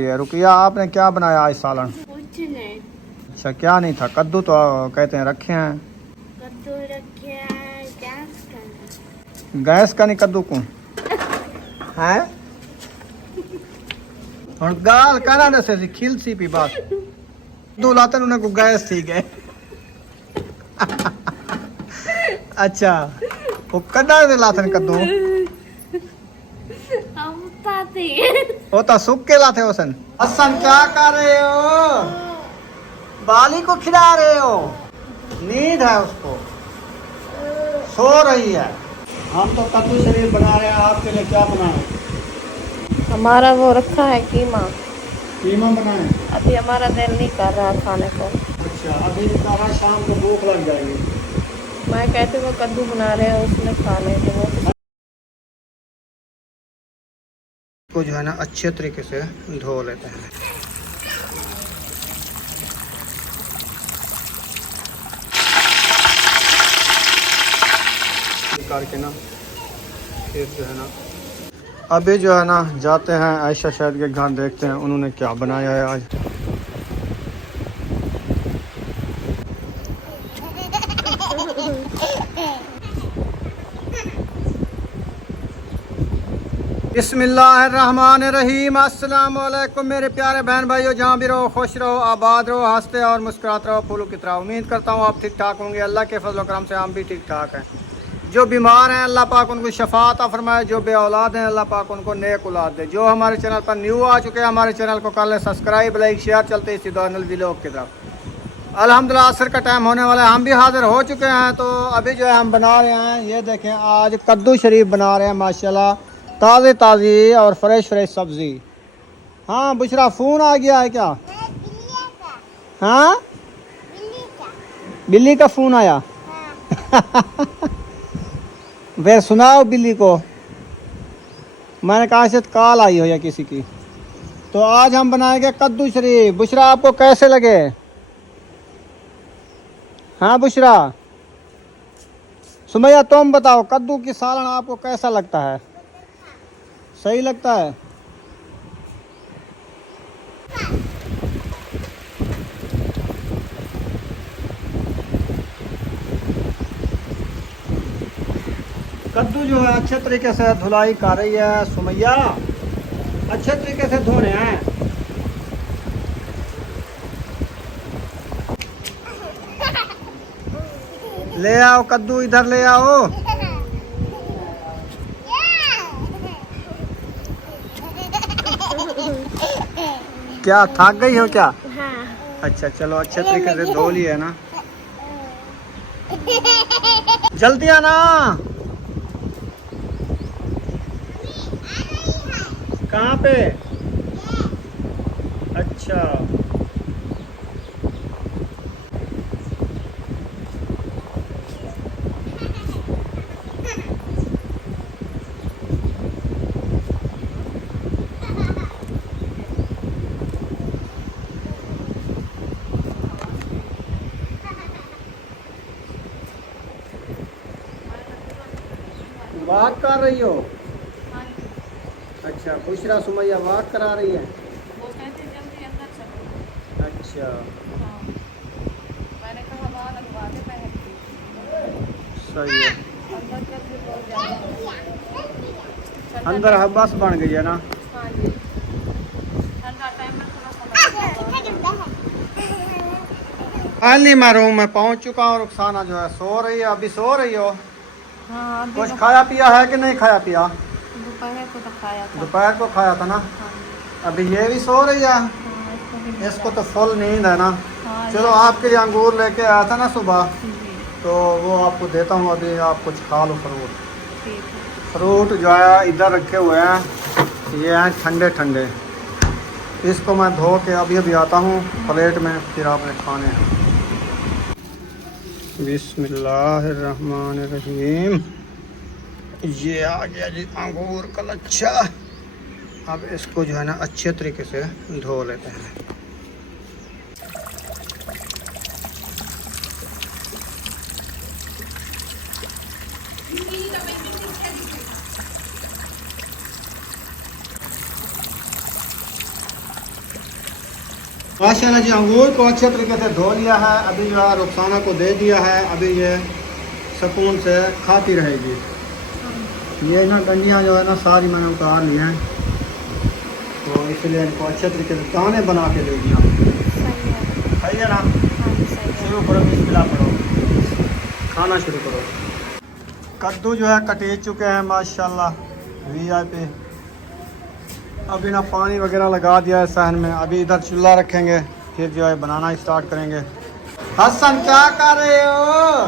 ये रुकिया, आपने क्या बनाया आज सालन? कुछ नहीं। अच्छा, क्या नहीं था? कद्दू तो कहते हैं रखे हैं। कद्दू रखे हैं, गैस का। गैस का नहीं कद्दू को है और गाल कनाडा से खिल सी पी बात दो लातन उन्हें को गैस थी गए अच्छा, वो कनाडा से लातन कद्दू हम ताते वो तो सुख के लाते हो सन। हसन क्या कर रहे हो? बाली को खिला रहे हो? नींद है उसको, सो रही है। हम तो कद्दू शरीर बना रहे हैं, आपके लिए क्या बनाए? हमारा वो रखा है कीमा। कीमा बनाए? अभी हमारा दिल नहीं कर रहा खाने को। अच्छा, अभी कहा शाम को भूख लग जाएगी। मैं कहती हूँ कद्दू बना रहे हैं उसमें खा लेंगे वो। को जो है ना अच्छे तरीके से धो लेते हैं। निकाल के ना फिर जो है ना अभी जो है ना जाते हैं आयशा शायद के घर, देखते हैं उन्होंने क्या बनाया है आज। बिस्मिल्लाहिर्रहमानिर्रहीम। अस्सलाम वालेकुम मेरे प्यारे बहन भाइयों, जहाँ भी रहो खुश रहो, आबाद रहो, हंसते और मुस्कुराते रहो, फूलों की तरह। उम्मीद करता हूँ आप ठीक ठाक होंगे। अल्लाह के फजल करम से हम भी ठीक ठाक हैं। जो बीमार हैं अल्लाह पाक उनको शफा अता फरमाए, जो बे औलाद हैं अल्लाह पाक उनको नेक औलाद दे। जो हमारे चैनल पर न्यू आ चुके हैं हमारे चैनल को कर लें सब्सक्राइब, लाइक, शेयर। चलते इसी दोनल व्लॉग की तरफ। अल्हम्दुलिल्लाह असर का टाइम होने वाला है, हम भी हाजिर हो चुके हैं। तो अभी जो है हम बना रहे हैं, ये देखें आज कद्दू शरीफ बना रहे हैं माशाल्लाह, ताज़ी ताज़ी और फ्रेश फ्रेश सब्ज़ी। हाँ बुशरा, फ़ोन आ गया है क्या? हाँ बिल्ली का फ़ोन आया। फिर सुनाओ बिल्ली को, मैंने कहा से कॉल आई हो या किसी की। तो आज हम बनाएंगे कद्दू शरीफ। बुशरा आपको कैसे लगे? हाँ बुशरा, सुमैया तुम बताओ कद्दू की सालन आपको कैसा लगता है? सही लगता है? कद्दू जो है अच्छे तरीके से धुलाई कर रही है सुमैया, अच्छे तरीके से धोने हैं। ले आओ कद्दू, इधर ले आओ। क्या थक गई हो क्या? हाँ। अच्छा चलो, अच्छे तरीके से धो लिया ना, जल्दी आना। कहाँ पे? अच्छा वॉक कर रही हो? अच्छा, बुशरा सुमैया वॉक करा रही है। वो कहते हैं जल्दी अंदर चलो। अच्छा हाँ। मैंने कहा बाल लगवा दे पहन। सही है। अंदर कर भी बहुत ज़्यादा। अंदर हब्बास बन गई है ना। हाँ जी। ठंडा टाइम में थोड़ा सा फाइनली मैं रूम में पहुंच चुका हूँ। रुखसाना जो है सो रही है, अभी सो रही हो? हाँ अभी कुछ खाया पिया है कि नहीं खाया पिया? दोपहर को तो खाया था। दोपहर को खाया था ना। हाँ। अभी ये भी सो रही है। हाँ, इसको भी इसको तो फुल नींद है ना। हाँ, चलो आपके लिए अंगूर लेके आया था ना सुबह, जी तो वो आपको देता हूँ। अभी आप कुछ खा लो फ्रूट। ठीक है। फ्रूट जो है इधर रखे हुए हैं, ये हैं ठंडे ठंडे। इसको मैं धो के अभी अभी आता हूँ प्लेट में, फिर आपने खाने हैं। बिस्मिल्लाहिर्रहमानिर्रहीम। ये आ गया जी अंगूर का लच्छा। अब इसको जो है ना अच्छे तरीके से धो लेते हैं। माशाल्लाह जी अंगूर को अच्छे तरीके से धो लिया है। अभी जो है रुखसाना को दे दिया है। अभी ये सुकून से खाती रहेगी। ये ना डंडियाँ जो है ना सारी मैंने उतार ली हैं, तो इसलिए इनको अच्छे तरीके से दाने बना के दे दिया। सही है ना? शुरू करो, बिस्मिल्लाह पढ़ो, खाना शुरू करो। कद्दू जो है कटेज चुके हैं माशाल्लाह VIP। अभी ना पानी वगैरह लगा दिया है सहन में। अभी इधर चूल्हा रखेंगे, फिर जो है बनाना स्टार्ट करेंगे। हसन क्या कर रहे हो?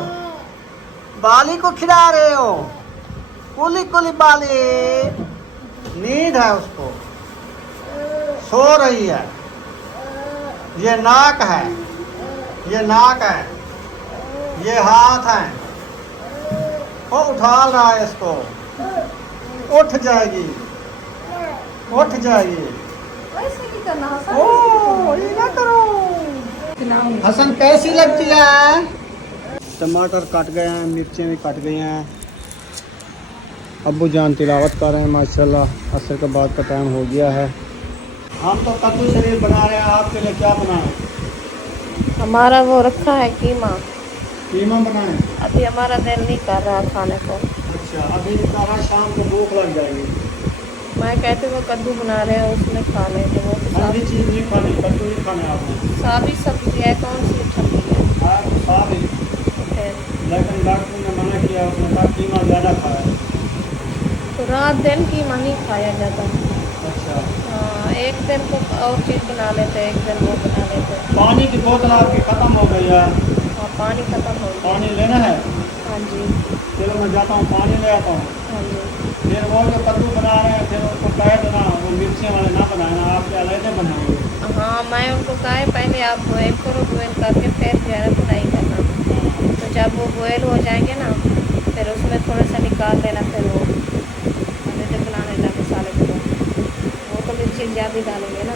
बाली को खिला रहे हो? कुली कुली बाली, नींद है उसको, सो रही है। ये नाक है, ये नाक है, ये हाथ है, वो उठा रहा है इसको। उठ जाएगी, उठ जाएगी। वैसे नहीं करना हसन। ओ ये ना करो। हसन कैसी लगती है? टमाटर कट गए हैं, मिर्चें भी कट गई हैं। अब्बू जान तिलावत कर रहे हैं माशाल्लाह। असर के बाद का टाइम हो गया है। हम तो कद्दू शरीर बना रहे हैं। आपके लिए क्या बनाएं? हमारा वो रखा है कीमा। कीमा बनाएं? अभी हमारा दिल नहीं कर रहा खाने को। अच्छा, अभी सारा शाम को भूख लग जाएगी। मैं कहते वो कद्दू बना रहे हैं उसमें खा लेंगे। वो तो ठंडी चीज़ नहीं खानी, कद्दू नहीं खाने आपने। सादी सब्जी है, कौन सी सब्जी है? हाँ साथ ही, फिर लेकिन डॉक्टर ने मना किया, उसने कहा कीमा ज़्यादा खाया। तो रात दिन कीमा नहीं खाया जाता। अच्छा, हाँ, एक दिन को और चीज़ बना लेते, एक दिन वो बना लेते। पानी की बोतल आपकी ख़त्म हो गई है। हाँ, पानी खत्म हो गया। पानी लेना है? हाँ जी, चलो मैं जाता हूँ, पानी ले आता हूँ। हाँ जी। फिर वो जो कद्दू बना रहे हैं, फिर उसको कह देना वो मिर्चियाँ वाले ना बनाना, आपके अलग बनाएंगे। हाँ, मैं उनको कहा है पहले आप बॉयल करो, बॉयल करके फिर जो है फ्राई करना। तो जब वो बॉयल हो जाएंगे ना, फिर उसमें थोड़ा सा निकाल देना। फिर वो जब बनाने का मसाले को वो तो मिर्ची ज़्यादा डालेंगे ना।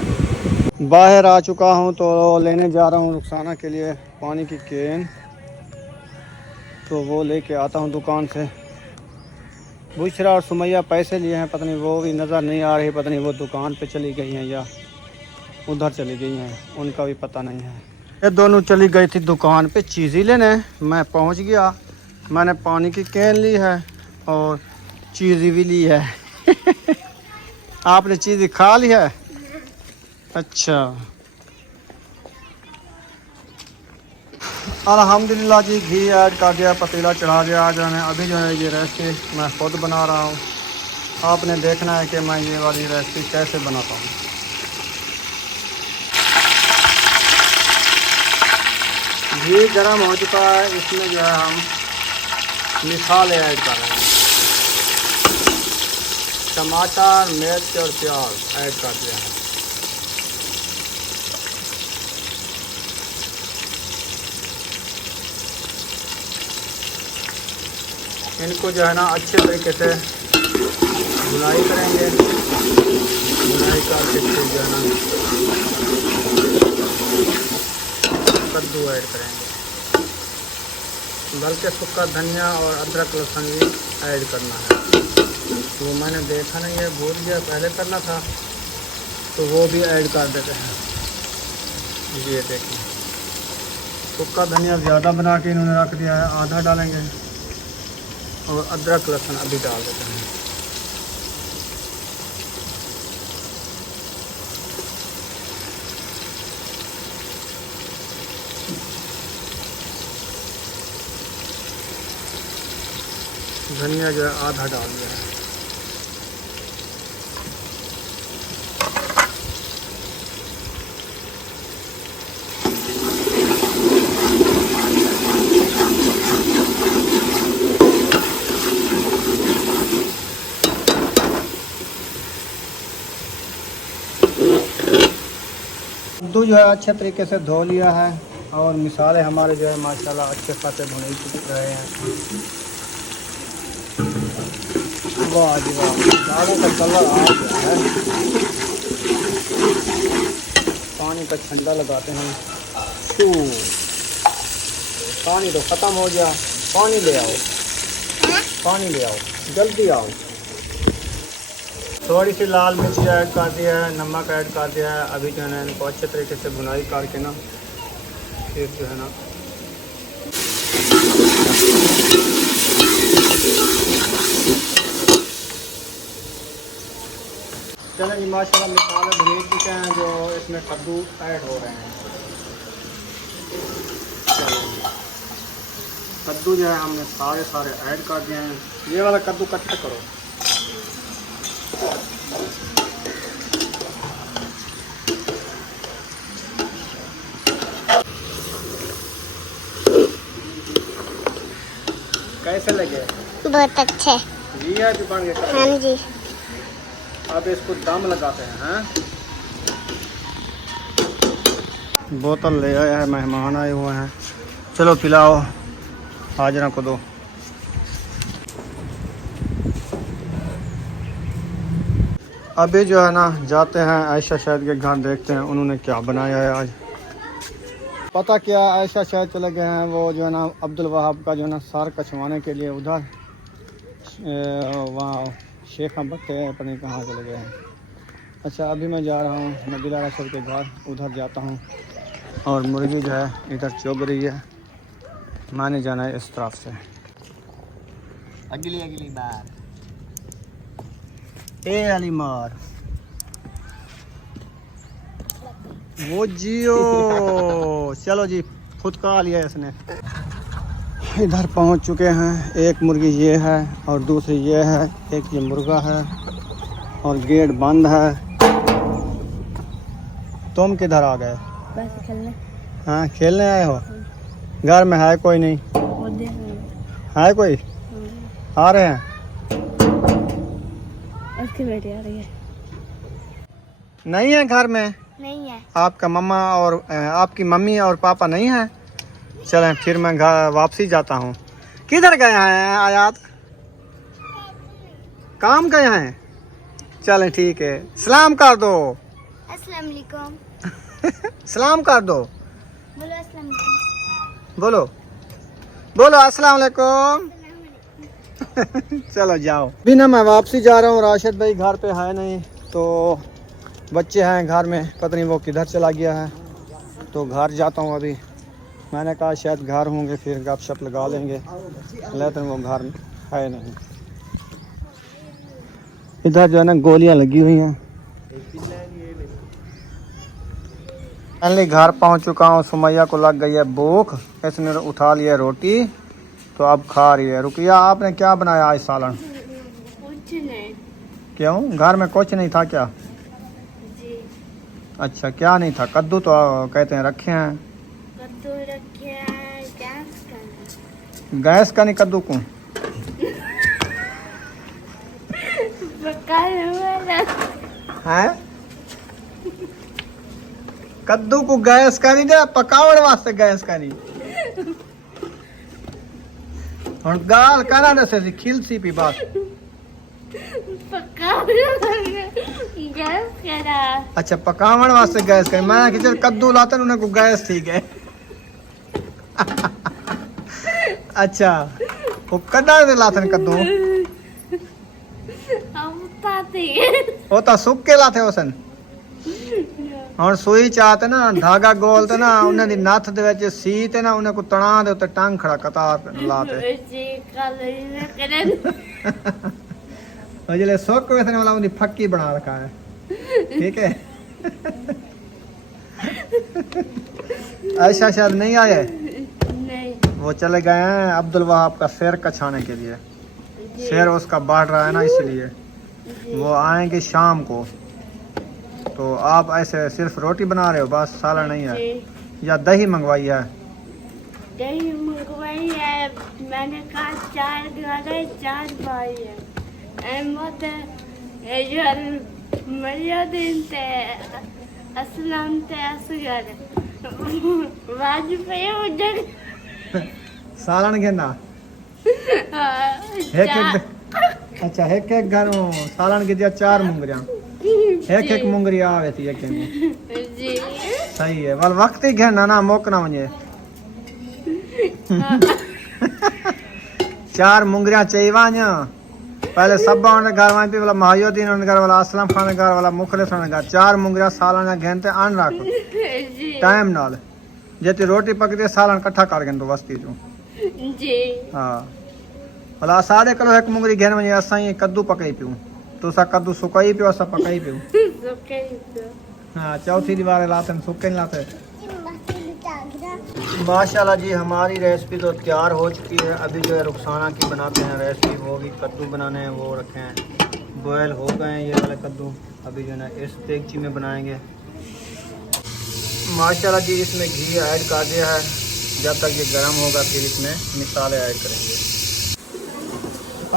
बाहर आ चुका हूँ, तो लेने जा रहा हूँ रुखसाना के लिए पानी की कैन। तो वो लेके आता हूँ दुकान से। बुशरा और सुमैया पैसे लिए हैं, पता नहीं वो भी नज़र नहीं आ रही, पता नहीं वो दुकान पे चली गई हैं या उधर चली गई हैं, उनका भी पता नहीं है। ये दोनों चली गई थी दुकान पे चीज़ें लेने। मैं पहुंच गया, मैंने पानी की कैन ली है और चीज़ें भी ली है। आपने चीज़ें खा ली है? अच्छा, अल्हम्दुलिल्लाह जी। घी ऐड कर दिया, पतीला चढ़ा दिया जो है। अभी जो है ये रेसिपी मैं खुद बना रहा हूँ। आपने देखना है कि मैं ये वाली रेसिपी कैसे बनाता हूँ। घी गर्म हो चुका है, इसमें जो है हम मसाले ऐड कर रहे हैं। टमाटर, मिर्च और प्याज ऐड कर दिया है। इनको जो है ना अच्छे तरीके से भुनाई करेंगे। भुनाई करके फिर जो है ना कद्दू ऐड करेंगे, बल्कि सूखा धनिया और अदरक लहसुन भी ऐड करना है। तो मैंने देखा नहीं है, भूल गया, पहले करना था, तो वो भी ऐड कर देते हैं। ये देखिए, सूखा धनिया ज़्यादा बना के इन्होंने रख दिया है, आधा डालेंगे और अदरक लहसुन अभी डाल देते हैं। धनिया जो है आधा डाल दिया है। कद्दू जो है अच्छे तरीके से धो लिया है और मिसाले हमारे जो है माशाल्लाह अच्छे खासे भुने चुके रहे हैं। वाह जी वाह, दालों का कलर आ गया है। पानी का ठंडा लगाते हैं। पानी तो ख़त्म हो गया, पानी ले आओ, पानी ले आओ, जल्दी आओ। थोड़ी सी लाल मिर्ची ऐड कर दिया है, नमक ऐड कर दिया है। अभी जो है ना इनको अच्छे तरीके से भुनाई करके ना फिर जो है ना चलें जी माशाल्लाह मसाले भुने चुके हैं जो इसमें कद्दू ऐड हो रहे हैं। चलें जी कद्दू जो है हमने सारे ऐड कर दिए हैं। ये वाला कद्दू कट करो। कैसे लगे? बहुत अच्छे। जी है भी बन गए। हाँ जी। अब इसको दम लगाते हैं। बोतल ले आया है, मेहमान आए हुए हैं। चलो पिलाओ हाजरा को दो। अभी जो है ना जाते हैं आयशा शायद के घर, देखते हैं उन्होंने क्या बनाया है आज। पता क्या, आयशा शायद चले गए हैं वो जो है ना अब्दुल वहाब का जो है ना सार कछवाने के लिए उधर वहाँ शेख बट्टे पता नहीं कहाँ चले गए हैं। अच्छा अभी मैं जा रहा हूँ नबीला रशद के घर, उधर जाता हूँ। और मुर्गी जो है इधर चुग रही है, मैंने जाना है इस तरफ से। अगली बार ए अली मार वो जियो। चलो जी फुदका लिया इसने। इधर पहुंच चुके हैं। एक मुर्गी ये है और दूसरी ये है, एक ये मुर्गा है और गेट बंद है। तुम किधर आ गए? बस खेलने। हाँ खेलने आए हो? घर में है कोई नहीं? है कोई? आ रहे हैं? उसकी बेटी आ रही है। नहीं है घर में? नहीं है। आपका मम्मा और आपकी मम्मी और पापा नहीं हैं? चलें फिर मैं घर वापसी जाता हूँ। किधर गए हैं आयात? काम गए हैं? चलें ठीक है। सलाम कर दो। अस्सलाम वालेकुम। सलाम कर दो। बोलो अस्सलाम वालेकुम। बोलो बोलो अस्सलाम वालेकुम। चलो जाओ। अभी ना मैं वापसी जा रहा हूँ। राशिद भाई घर पे है नहीं, तो बच्चे हैं घर में, पता नहीं वो किधर चला गया है। तो घर जाता हूँ अभी। मैंने कहा शायद घर होंगे फिर गपशप लगा लेंगे, लेकिन वो घर है नहीं। इधर जो है ना गोलियां लगी हुई हैं। फाइनली घर पहुंच चुका हूँ। सुमैया को लग गई है भूख, इसने उठा लिया रोटी तो अब खा रही है। रुकिया आपने क्या बनाया आज सालन? कुछ नहीं। क्यों घर में कुछ नहीं था क्या? जी अच्छा क्या नहीं था? कद्दू तो कहते हैं रखे हैं। कद्दू रखे हैं, गैस का गैस का नहीं कद्दू को है। कद्दू को गैस का नहीं दे, पकावड़ वास्ते गैस का नहीं। और गाल कनाडा से खिल सी पी बात। गैस करा। अच्छा पकावड़ वास्ते गैस का। मैं कि चल कद्दू लाते उन्हें को गैस ठीक है। अच्छा वो कदा दे लाते कद्दू वो तो सुख के लाते उसन। और सुई चाहते ना धागा गोलते ना उन्हें दी नथ दे विच सी ते ना उन्हें को तना दे उत्ते टंग खड़ा कतार लाते। जिले सुख वेसने वाला उन्हें फक्की बना रखा है। ठीक है। ऐसा शायद नहीं आए। नहीं वो चले गए हैं अब्दुल वहाब का सिर कछाने के लिए। सिर उसका बढ़ रहा है ना, इसलिए वो आएंगे शाम को। तो आप ऐसे सिर्फ रोटी बना रहे हो बस, साला नहीं है? या दही मंगवाई है? दही मंगवाई है। मैंने कहा 4 घरे 4 भाई है। अहमद मरियदीन ते असलम ते असगर वाजपेयी उधर सालन घेना अच्छा एक एक घर में सालन के दिया 4 मुंगरिया। एक मुंगरी आवे थी एक जी सही है। वाल वक्त ही घेना ना मोकना मुझे। 4 मुंगरिया चाहिए पहले सब घर वहीं पे वाला महायुद्दीन घर वाला असलम खान घर वाला मुखलिस घर 4 मुंगरा सालाना घेनते अन रख जी टाइम नाल जेती रोटी पकती सालन इकट्ठा कर गन तो वस्ती तू जी हाँ भला 1.5 किलो मुंगरी घेन वञे असां ही कद्दू पकई पियूं तू सा कद्दू सुकाई पियो असां पकई पियूं हाँ चौथी दीवार लाते सुके नहीं लाते। माशाल्लाह जी हमारी रेसिपी तो तैयार हो चुकी है। अभी जो है रुखसाना की बनाते हैं रेसिपी, वो भी कद्दू बनाने हैं, वो रखे हैं बॉयल हो गए हैं ये वाले कद्दू। अभी जो है ना इस देगची में बनाएंगे। माशाल्लाह जी इसमें घी ऐड कर दिया है, जब तक ये गर्म होगा फिर इसमें मिसाले ऐड करेंगे।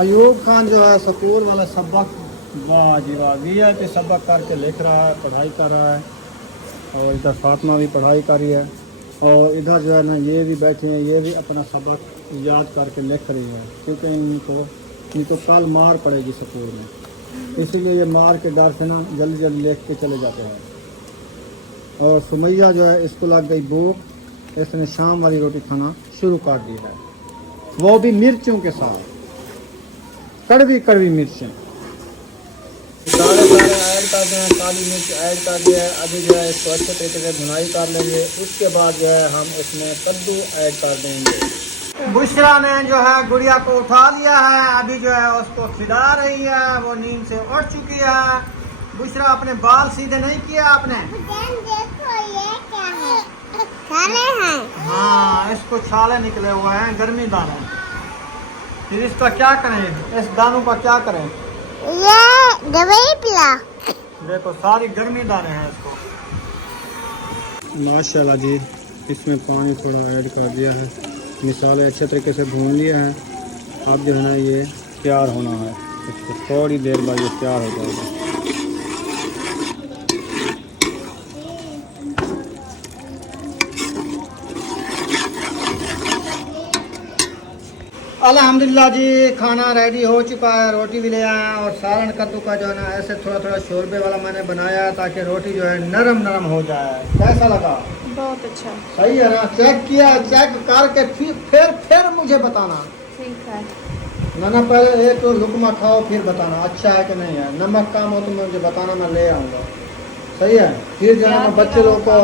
अयूब खान जो है स्कूल वाला सबक वाह जी वाह वीआईपी सबक करके लिख रहा है, पढ़ाई कर रहा है। और इधर फातिमा भी पढ़ाई कर रही है और इधर जो है ना ये भी बैठे हैं, ये भी अपना सबक याद करके लिख रही है, क्योंकि इनको कल मार पड़ेगी स्कूल में, इसीलिए ये मार के डर से ना जल्दी जल्दी लिख के चले जाते हैं। और सुमैया जो है इसको लग गई भूख, इसने शाम वाली रोटी खाना शुरू कर दी है, वो भी मिर्चों के साथ, कड़वी कड़वी मिर्चें सारे ऐड कर दें, काली मिर्च ऐड कर दिया है। अभी जो है इसको अच्छे तरीके से भुनाई कर लेंगे। उसके बाद जो है हम इसमें कद्दू ऐड कर देंगे। बुशरा ने जो है गुड़िया को उठा लिया है, अभी जो है उसको खिला रही है, वो नींद से उठ चुकी है। बुशरा अपने बाल सीधे नहीं किया आपने? देखो ये क्या है, छाले हैं। हाँ इसको छाले निकले हुए हैं, गर्मी दाने। फिर इसका क्या करें, इस दानों का क्या करें? ये दवाई पिला। देखो सारी गर्मी दाने हैं इसको। माशाल्लाह जी इसमें पानी थोड़ा ऐड कर दिया है, मिसाले अच्छे तरीके से भून लिया है। अब जो है ना ये तैयार होना है, इसको थोड़ी देर बाद ये तैयार हो जाएगा। अल्हम्दुलिल्लाह जी खाना रेडी हो चुका है, रोटी भी ले आया और सालन कद्दू का जो है ना ऐसे थोड़ा थोड़ा शोरबे वाला मैंने बनाया ताकि रोटी जो है नरम नरम हो जाए। कैसा लगा? बहुत अच्छा। सही है ना? चेक किया, चेक करके फिर मुझे बताना। ठीक है ना पहले एक लुकमा खाओ फिर बताना अच्छा है कि नहीं है। नमक कम हो तो मुझे बताना, मैं ले आऊँगा। सही है? फिर जो है ना बच्चे लोगों को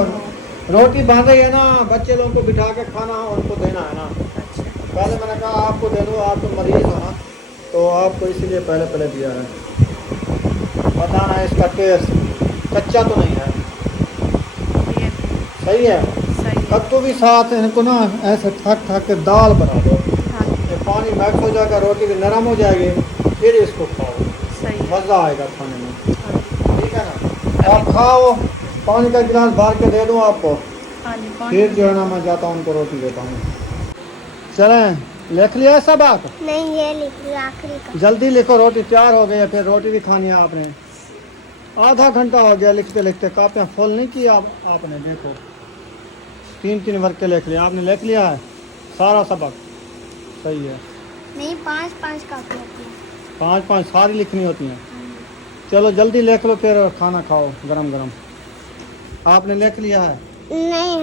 रोटी बन रही है ना, बच्चे लोगों को बिठा के खाना उनको देना है ना। पहले मैंने कहा आपको दे दूँ, आप तो मरीज हो ना, तो आपको इसीलिए पहले दिया है। बताना इसका टेस्ट कच्चा तो नहीं है? सही है। कद्दू भी साथ इनको ना ऐसे ठक के दाल बना दो, ये पानी मिक्स हो जाएगा, रोटी भी नरम हो जाएगी, फिर इसको खाओ, मज़ा आएगा खाने में। ठीक है ना? आप खाओ, पानी का गिलास भर के दे दूँ आपको, फिर जो है ना मैं जाता हूँ उनको रोटी देता हूँ। चलें, लिख लिया सब आप? नहीं ये लिख लिया आखिरी का। जल्दी लिखो, रोटी तैयार हो गई है, फिर रोटी भी खानी है आपने। आधा घंटा हो गया लिखते लिखते, कापियाँ फुल नहीं की आपने। देखो 3 वर्ग के लिख लिया आपने, लिख लिया है सारा सबक? सही है। नहीं 5 कापी होती है। 5 सारी लिखनी होती हैं। चलो जल्दी लिख लो फिर खाना खाओ गरम गरम। आपने लिख लिया है? नहीं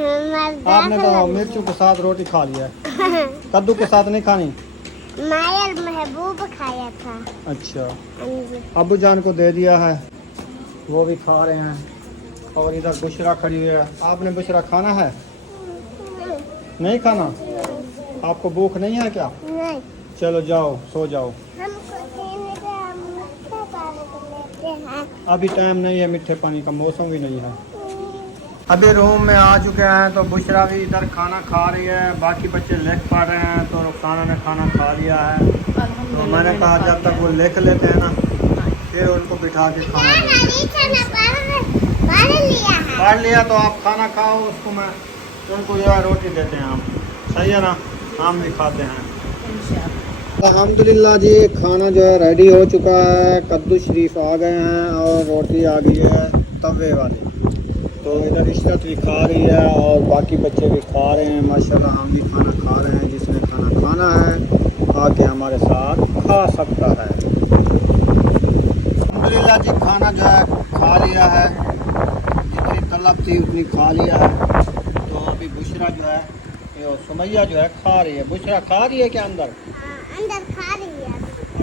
आपने तो मिर्चों के साथ रोटी खा लिया है, कद्दू के साथ नहीं खानी? मायर महबूब खाया था। अच्छा, हाँ जी। अबू जान को दे दिया है, वो भी खा रहे हैं। और इधर बुशरा खड़ी हुई है। आपने बुशरा खाना है? नहीं खाना? आपको भूख नहीं है क्या? नहीं। चलो जाओ सो जाओ, अभी टाइम नहीं है, मीठे पानी का मौसम भी नहीं है। अभी रूम में आ चुके हैं, तो बुशरा भी इधर खाना खा रही है, बाकी बच्चे लिख पा रहे हैं। तो रुखसाना ने खाना खा लिया है, तो मैंने कहा जब तक वो लिख लेते हैं ना फिर उनको बिठा के खाना पढ़ लिया तो आप खाना खाओ, उसको मैं उनको जो है रोटी देते हैं हम। सही है ना? हम भी खाते हैं। अल्हम्दुलिल्लाह जी खाना जो है रेडी हो चुका है, कद्दू शरीफ आ गए हैं और रोटी आ गई है तवे वाली। तो इधर इशरत भी खा रही है और बाकी बच्चे भी खा रहे हैं। माशाल्लाह हम भी खाना खा रहे हैं, जिसने खाना खाना है आके हमारे साथ खा सकता है। अल्हम्दुलिल्लाह जी खाना जो है खा लिया है, जितनी तलब थी उतनी खा लिया है। तो अभी बुशरा जो है, सुमैया जो है खा रही है। बुशरा खा रही है क्या अंदर? अंदर खा रही है।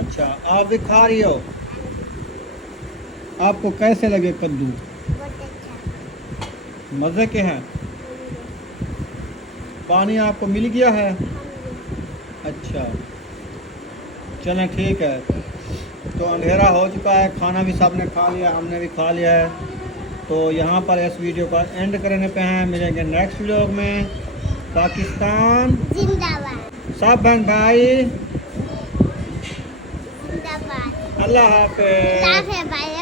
अच्छा अच्छा, आप भी खा रही हो? आपको कैसे लगे कद्दू? बहुत अच्छा। मज़े के हैं? पानी आपको मिल गया है? अच्छा, चलें ठीक है। तो अंधेरा हो चुका है, खाना भी सबने खा लिया, हमने भी खा लिया है। तो यहाँ पर इस वीडियो का एंड करने पे हैं। मिलेंगे नेक्स्ट व्लॉग में। पाकिस्तान जिंदाबाद। सब बहन भाई, जिंदाबाद। अल्लाह हाफ़िज़। लाभ है भाई।